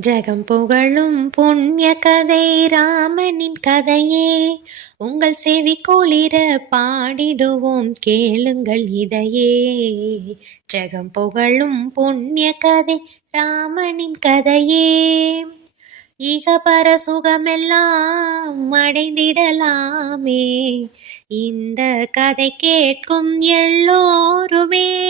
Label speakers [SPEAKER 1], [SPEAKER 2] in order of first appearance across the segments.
[SPEAKER 1] ஜெகம் புகழும் புண்ணிய கதை ராமனின் கதையே. உங்கள் செவி குளிர பாடிடுவோம் கேளுங்கள் இதையே. ஜெகம் புகழும் புண்ணிய கதை ராமனின் கதையே. இகபர சுகமெல்லாம் அடைந்திடலாமே. இந்த கதை கேட்கும் எல்லோருமே.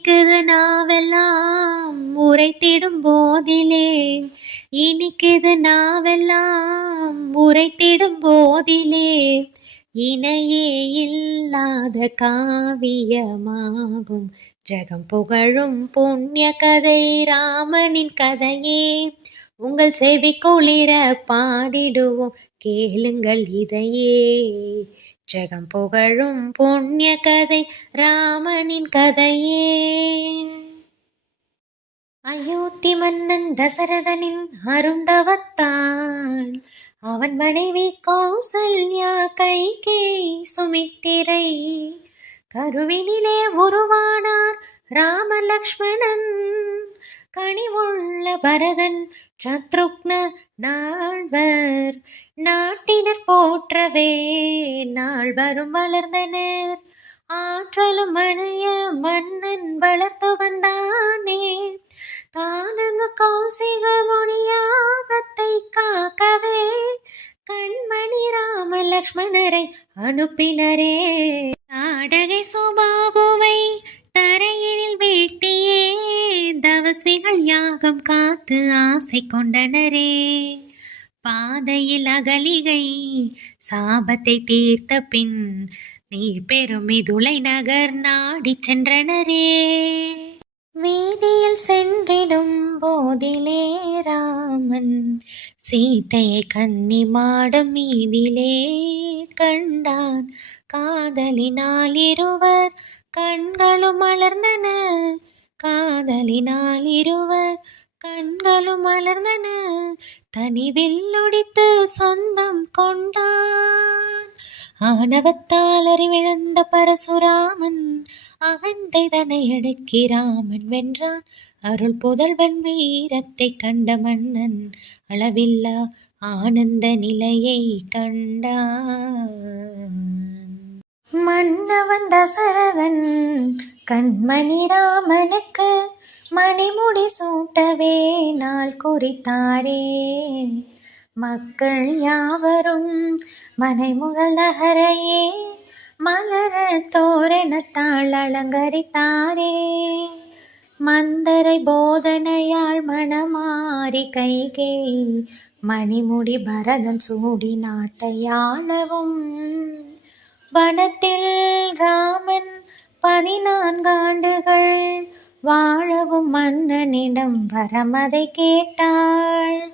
[SPEAKER 1] இனிக்குது நாவெல்லாம் உரைத்திடும் போதிலே. இனிக்குது நாவெல்லாம் உரைத்திடும் போதிலே. இணையே இல்லாத காவியமாகும். ஜெகம் புகழும் புண்ணிய கதை ராமனின் கதையே. உங்கள் செவி குளிர பாடிடுவோம் கேளுங்கள் இதையே. ஜெகம் புகழும் புண்ணிய கதை ராமனின் கதையே. அயோத்தி மன்னன் தசரதனின் அருந்தவத்தான். அவன் மனைவி கௌசல்யா கைகே சுமித்திரை. கருவினிலே உருவானார் ராமலக்ஷ்மணன். கனிவுள்ள பரதன் சத்ருக்ன நால்வர். நாட்டினர் போற்றவே நாள்வரும் வளர்ந்தனர். ஆற்றலும் அணைய மன்னன் வளர்த்து வந்தானே. தானங்க கௌசிக முனியாகத்தை காக்கவே கண்மணி ராம லக்ஷ்மணரை அனுப்பினரே. நாடகை சோ ஆசை கொண்டனரே. பாதையில் அகலிகை சாபத்தை தீர்த்த பின் நீர் பெருமிதுளை நகர் நாடி சென்றனரே. வீதியில் சென்றிடும் போதிலே ராமன் சீதையை கன்னி மாடம் மீதிலே கண்டான். காதலினால் இருவர் கண்களும் மலர்ந்தன காதலினால் இருவர் கண்களும் மலர்ந்தன. தனிவில் ஒடித்து சொந்தம் கொண்டான். ஆணவத்தால் அறிவிழந்த பரசுராமன் அகந்தை தனை அடக்கி ராமன் வென்றான். அருள் புதல்வன் வீரத்தை கண்ட மன்னன் அளவில்லா ஆனந்த நிலையை கண்டான். மன்னவன் தசரதன் கண்மணி ராமனுக்கு மணிமுடி சூட்டவே நாள் குறித்தாரே. மக்கள் யாவரும் மனைமுகல் நகரையே மலர் தோரணத்தால் அலங்கரித்தாரே. மந்தரை போதனையாள் மணமாறி கைகே மணிமுடி பரதன் சூடி நாட்டையாளவும் வனத்தில் ராமன் பதினான்காண்டுகள் வாழவும் மன்னனிடம் வரமதை கேட்டாள்.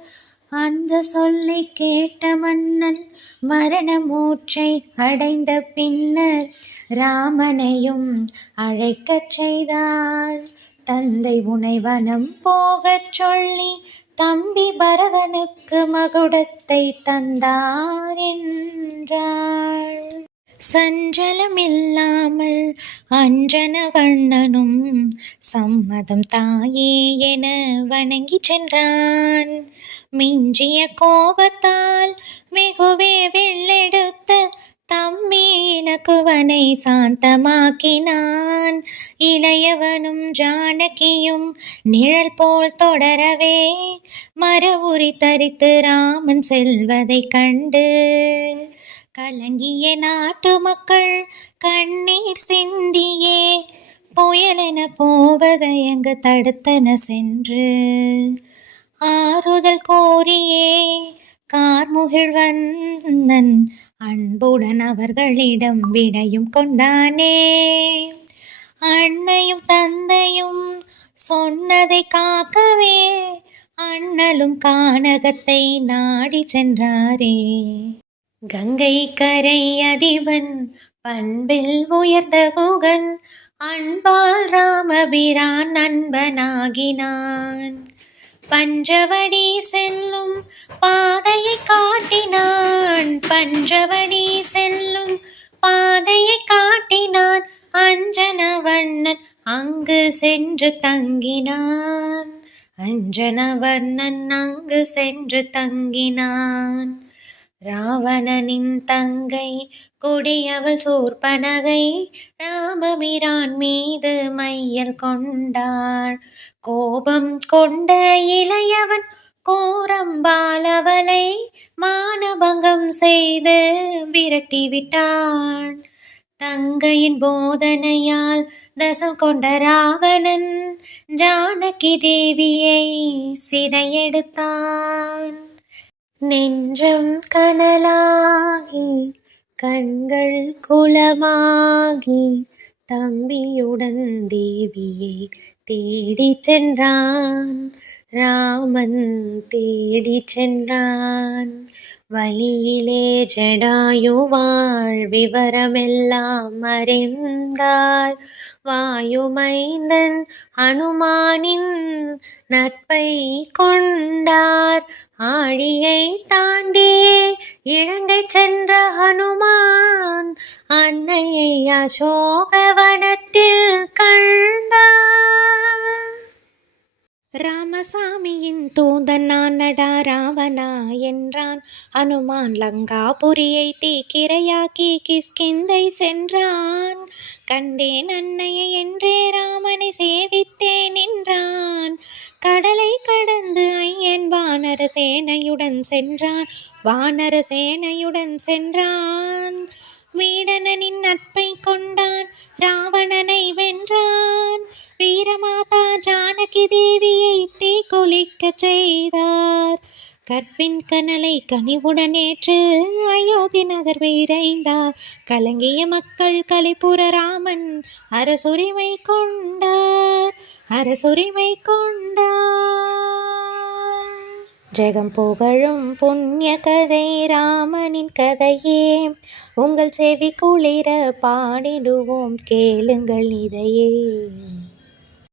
[SPEAKER 1] அந்த சொல்லை கேட்ட மன்னன் மரண மூச்சை அடைந்த பின்னர் ராமனையும் அழைக்கச் செய்தாள். தந்தை உனைவனம் போகச் சொல்லி தம்பி பரதனுக்கு மகுடத்தை தந்தார் என்றார். சஞ்சலமில்லாமல் அன்றன வண்ணனும் சம்மதம் தாயே என வணங்கி சென்றான். மிஞ்சிய கோபத்தால் மிகுவே வெள்ளெடுத்த தம்பி இலக்குவனை சாந்தமாக்கினான். இளையவனும் ஜானகியும் நிழல் போல் தொடரவே மரவுரி தரித்து ராமன் செல்வதைக் கண்டு கலங்கிய நாட்டு மக்கள் கண்ணீர் சிந்தியே. புயலென போவதை அங்கு தடுத்தன சென்று. ஆறுதல் கோரியே. கார்முகிழ் வந்தன் அன்புடன் அவர்களிடம் விடையும் கொண்டானே. அன்னையும் தந்தையும் சொன்னதை காக்கவே அண்ணலும் கானகத்தை நாடி சென்றாரே. கங்கை கரை அதிபன் பண்பில் உயர்ந்த குகன் அன்பால் ராமபிரான் நண்பனாகினான். பஞ்சவடி செல்லும் பாதையை காட்டினான் பஞ்சவடி செல்லும் பாதையை காட்டினான் அஞ்சனவண்ணன் அங்கு சென்று தங்கினான். அஞ்சனவர்ணன் அங்கு சென்று தங்கினான். ராவணனின் தங்கை கொடியவள் சூர்பனகை ராமபிரான் மீது மையல் கொண்டாள். கோபம் கொண்ட இளையவன் கோரம்பாலவளை மானபங்கம் செய்து விரட்டிவிட்டான் தங்கையின் போதனையால் தசம் கொண்ட ராவணன் ஜானகி தேவியை சிறையெடுத்தான். நெஞ்சம் கனலாகி கண்கள் குலமாகி தம்பியுடன் தேவியை தேடிச் சென்றான். ராமன் தேடி சென்றான். வழியிலே ஜடாயுவாள் விவரமெல்லாம் அறிந்தார். வாயுமைந்தன் அனுமானின் நட்பை கொண்டார். ஆழியை தாண்டியே இலங்கை சென்ற ஹனுமான் அன்னையை அசோகவனத்தில் கண்டார். ராமசாமியின் தூதன் நானடா ராவணா என்றான் அனுமான் லங்காபுரியை தீக்கிரையாக்கி கிஸ்கிந்தை சென்றான். கண்டேன் அன்னையை என்றே ராமனை சேவித்தே நின்றான் கடலை கடந்து ஐயன் வானர சேனையுடன் சென்றான். வானர சேனையுடன் சென்றான். வீடனனின் நட்பை கொண்டான் ராவணனை வென்றான். வீரமாதா ஜானகி தேவியை தீக்குளிக்கச் செய்தார். கற்பின் கனலை கனிவுடனேற்று அயோத்தி நகர் விரைந்தார். கலங்கிய மக்கள் கலிபுர ராமன் அரசுரிமை கொண்டார் அரசுரிமை கொண்டார். ஜெகம் புகழும் புண்ணிய கதை ராமனின் கதையே. உங்கள் செவி குளிர பாடிடுவோம் கேளுங்கள் இதையே.